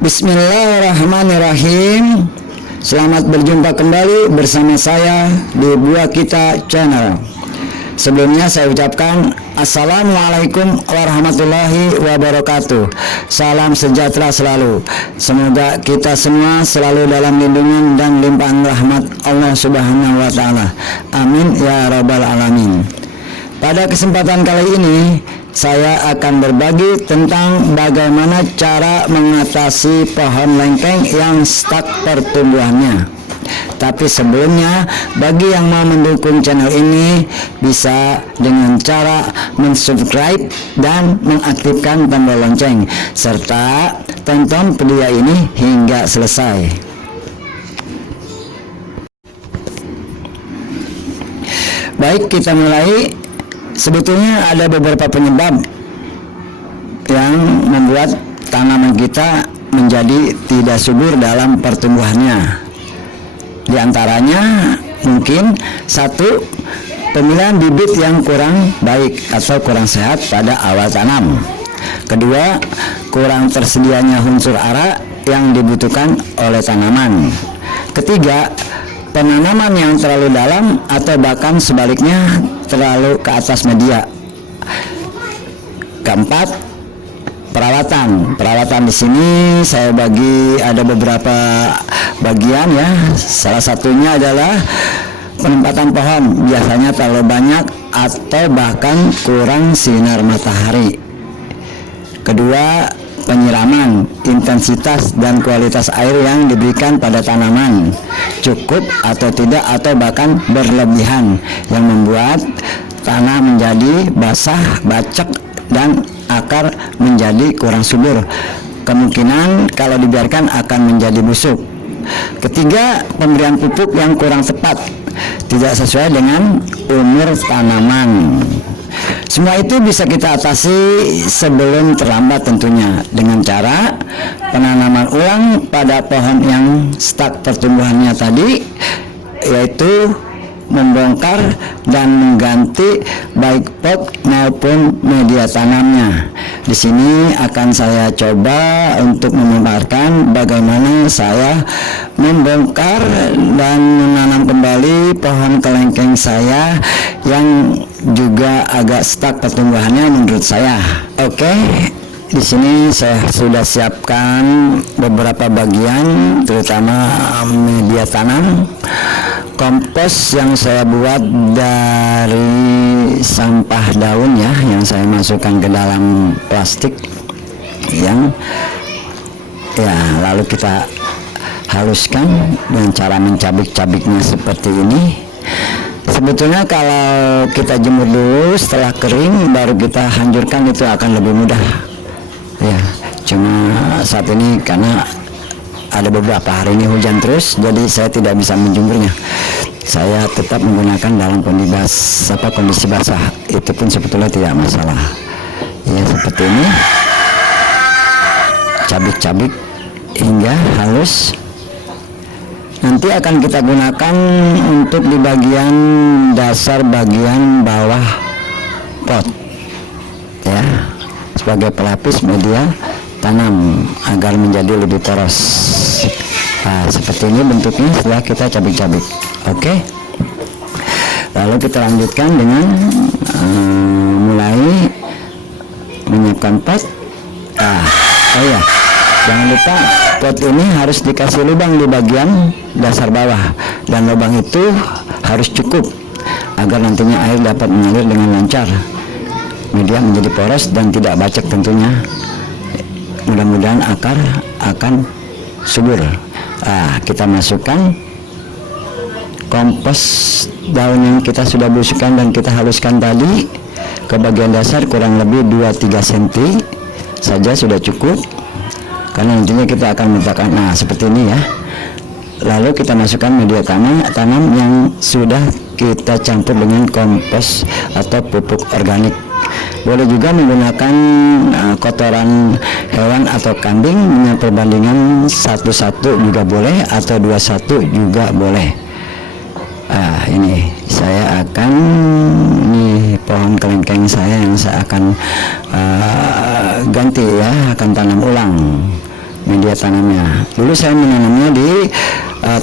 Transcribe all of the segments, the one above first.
Bismillahirrahmanirrahim. Selamat berjumpa kembali bersama saya di Buah Kita Channel. Sebelumnya saya ucapkan Assalamualaikum warahmatullahi wabarakatuh. Salam sejahtera selalu. Semoga kita semua selalu dalam lindungan dan limpahan rahmat Allah Subhanahu wa Ta'ala. Amin ya rabbal alamin. Pada kesempatan kali ini saya akan berbagi tentang bagaimana cara mengatasi pohon lengkeng yang stuck pertumbuhannya. Tapi sebelumnya, bagi yang mau mendukung channel ini bisa dengan cara mensubscribe dan mengaktifkan tombol lonceng serta tonton video ini hingga selesai. Baik, kita mulai. Sebetulnya ada beberapa penyebab yang membuat tanaman kita menjadi tidak subur dalam pertumbuhannya. Di antaranya mungkin satu, pemilihan bibit yang kurang baik atau kurang sehat pada awal tanam. Kedua, kurang tersedianya unsur hara yang dibutuhkan oleh tanaman. Ketiga, penanaman yang terlalu dalam atau bahkan sebaliknya terlalu ke atas media. Keempat, perawatan di sini saya bagi ada beberapa bagian ya. Salah satunya adalah penempatan pohon, biasanya terlalu banyak atau bahkan kurang sinar matahari. Kedua, penyiraman, intensitas dan kualitas air yang diberikan pada tanaman cukup atau tidak atau bahkan berlebihan yang membuat tanah menjadi basah, bacek dan akar menjadi kurang subur. Kemungkinan kalau dibiarkan akan menjadi busuk. Ketiga, pemberian pupuk yang kurang tepat, tidak sesuai dengan umur tanaman. Semua itu bisa kita atasi sebelum terlambat tentunya dengan cara penanaman ulang pada pohon yang stuck pertumbuhannya tadi, yaitu membongkar dan mengganti baik pot maupun media tanamnya. Di sini akan saya coba untuk memaparkan bagaimana saya membongkar dan menanam kembali pohon kelengkeng saya yang juga agak stuck pertumbuhannya menurut saya. Oke. Di sini saya sudah siapkan beberapa bagian, terutama media tanam, kompos yang saya buat dari sampah daun ya, yang saya masukkan ke dalam plastik yang ya, lalu kita haluskan dengan cara mencabik-cabiknya seperti ini. Sebetulnya kalau kita jemur dulu setelah kering baru kita hancurkan itu akan lebih mudah. Ya, cuma saat ini karena ada beberapa hari ini hujan terus, jadi saya tidak bisa menjemurnya. Saya tetap menggunakan dalam kondisi basah. Itu pun sebetulnya tidak masalah. Ya, seperti ini. Cabik-cabik hingga halus. Nanti akan kita gunakan untuk di bagian dasar bagian bawah pot. Ya, sebagai pelapis media tanam agar menjadi lebih poros. Nah, seperti ini bentuknya setelah kita cabik-cabik. Oke. Lalu kita lanjutkan dengan mulai menyiapkan pot. Oh ya, jangan lupa pot ini harus dikasih lubang di bagian dasar bawah, dan lubang itu harus cukup agar nantinya air dapat mengalir dengan lancar. Media menjadi poros dan tidak bacek tentunya. Mudah-mudahan akar akan subur. Kita masukkan kompos daun yang kita sudah busukkan dan kita haluskan tadi ke bagian dasar, kurang lebih 2-3 cm saja sudah cukup, karena nantinya kita akan meletakkan seperti ini ya. Lalu kita masukkan media tanam yang sudah kita campur dengan kompos atau pupuk organik. Boleh juga menggunakan kotoran hewan atau kambing dengan perbandingan 1:1 juga boleh, atau 2:1 juga boleh. Ini saya akan, ini pohon kelengkeng saya yang saya akan ganti ya, akan tanam ulang. media tanamnya. Dulu saya menanamnya di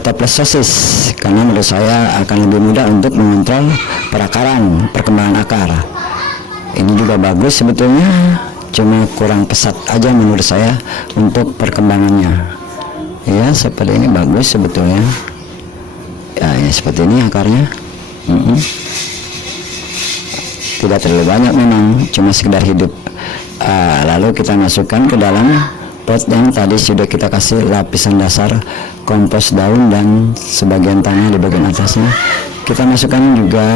toples sosis karena menurut saya akan lebih mudah untuk mengontrol perakaran, perkembangan akar. Ini juga bagus sebetulnya, cuma kurang pesat aja menurut saya untuk perkembangannya. Ya, seperti ini bagus sebetulnya. Ya seperti ini akarnya. Tidak terlalu banyak memang, cuma sekedar hidup. Lalu kita masukkan ke dalam pot yang tadi sudah kita kasih lapisan dasar kompos daun dan sebagian tanah di bagian atasnya. Kita masukkan juga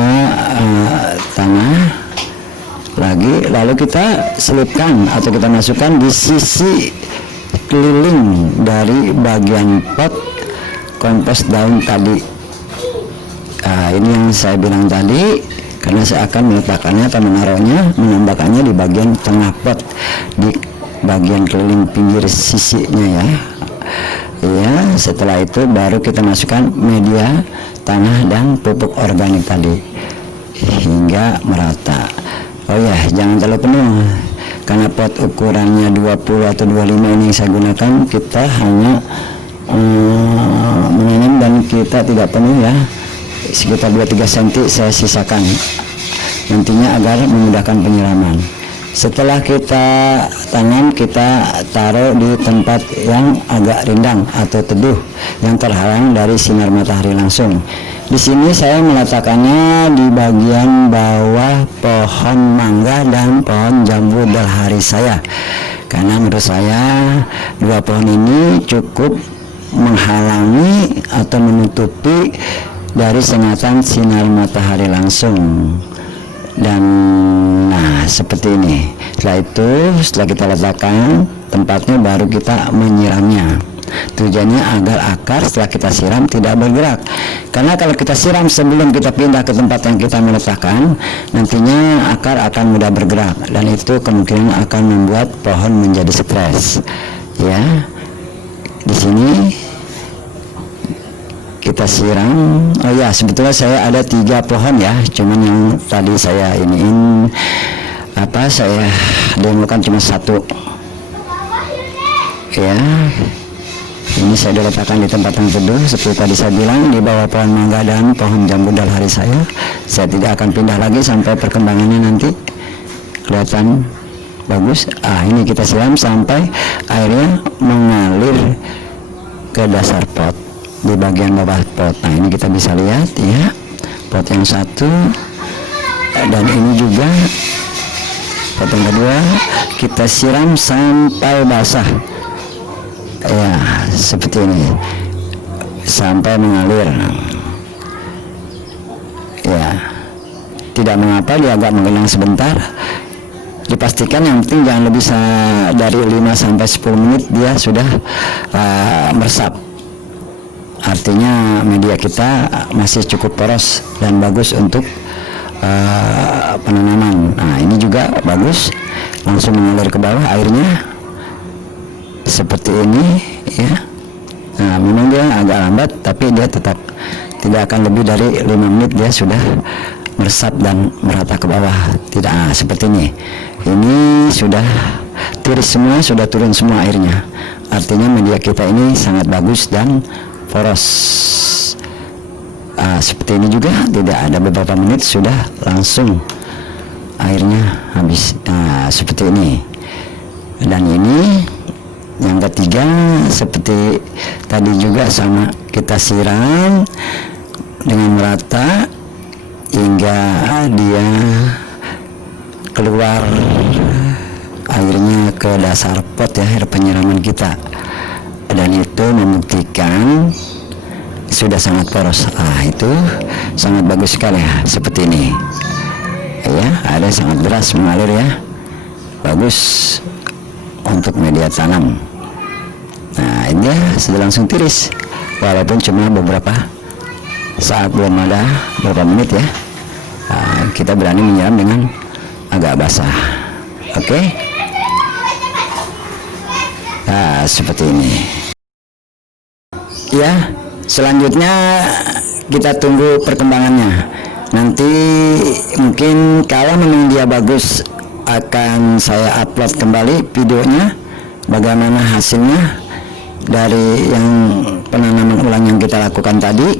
tanah lagi, lalu kita selipkan atau kita masukkan di sisi keliling dari bagian pot kompos daun tadi. Ini yang saya bilang tadi, karena saya akan meletakkannya atau menaruhnya, menambahkannya di bagian tengah pot, di bagian keliling pinggir sisinya ya. Ya, setelah itu baru kita masukkan media tanah dan pupuk organik tadi hingga merata. Oh ya, jangan terlalu penuh, karena pot ukurannya 20 atau 25 ini yang saya gunakan. Kita hanya menanam dan kita tidak penuh ya, sekitar 2-3 cm saya sisakan nantinya agar memudahkan penyiraman. Setelah kita tanam, kita taruh di tempat yang agak rindang atau teduh yang terhalang dari sinar matahari langsung. Di sini saya meletakkannya di bagian bawah pohon mangga dan pohon jambu dalhari saya, karena menurut saya dua pohon ini cukup menghalangi atau menutupi dari sengatan sinar matahari langsung. Dan nah seperti ini. Setelah kita letakkan tempatnya, baru kita menyiramnya. Tujuannya agar akar setelah kita siram tidak bergerak, karena kalau kita siram sebelum kita pindah ke tempat yang kita meletakkan, nantinya akar akan mudah bergerak dan itu kemungkinan akan membuat pohon menjadi stres ya. Di sini kita siram. Oh ya, sebetulnya saya ada 3 pohon ya, cuman yang tadi saya saya demokan cuma 1 ya. Ini saya diletakkan di tempat yang teduh seperti tadi saya bilang, di bawah pohon mangga dan pohon jambu dalhari saya. Saya tidak akan pindah lagi sampai perkembangannya nanti kelihatan bagus. Ini kita siram sampai airnya mengalir ke dasar pot di bagian bawah pot. Nah ini kita bisa lihat ya, pot yang 1 dan ini juga pot yang kedua. Kita siram sampai basah ya, seperti ini sampai mengalir ya. Tidak mengapa dia agak menggenang sebentar, dipastikan yang penting jangan lebih dari 5-10 menit dia sudah meresap. Artinya media kita masih cukup poros dan bagus untuk penanaman. Nah ini juga bagus, langsung mengalir ke bawah airnya seperti ini ya. Nah memang dia agak lambat, tapi dia tetap tidak akan lebih dari 5 menit dia sudah meresap dan merata ke bawah. Tidak seperti ini. Ini sudah tiris semua, sudah turun semua airnya. Artinya media kita ini sangat bagus dan poros. Seperti ini juga, tidak ada beberapa menit sudah langsung airnya habis. Seperti ini. Dan ini yang ketiga seperti tadi juga sama, kita siram dengan merata hingga dia keluar airnya ke dasar pot ya, air penyiraman kita, dan itu membuktikan sudah sangat poros. Itu sangat bagus sekali ya, seperti ini ya, ada sangat deras mengalir ya, bagus untuk media tanam. Nah ini sudah langsung tiris, walaupun cuma beberapa saat, belum ada beberapa menit ya. Kita berani menyiram dengan agak basah. Oke. Nah seperti ini ya. Selanjutnya kita tunggu perkembangannya. Nanti mungkin kalau memang dia bagus, akan saya upload kembali videonya bagaimana hasilnya dari yang penanaman ulang yang kita lakukan tadi,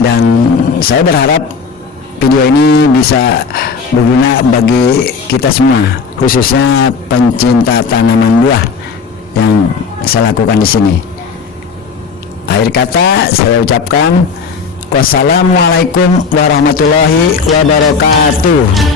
dan saya berharap video ini bisa berguna bagi kita semua, khususnya pencinta tanaman buah yang saya lakukan di sini. Akhir kata saya ucapkan wassalamualaikum warahmatullahi wabarakatuh.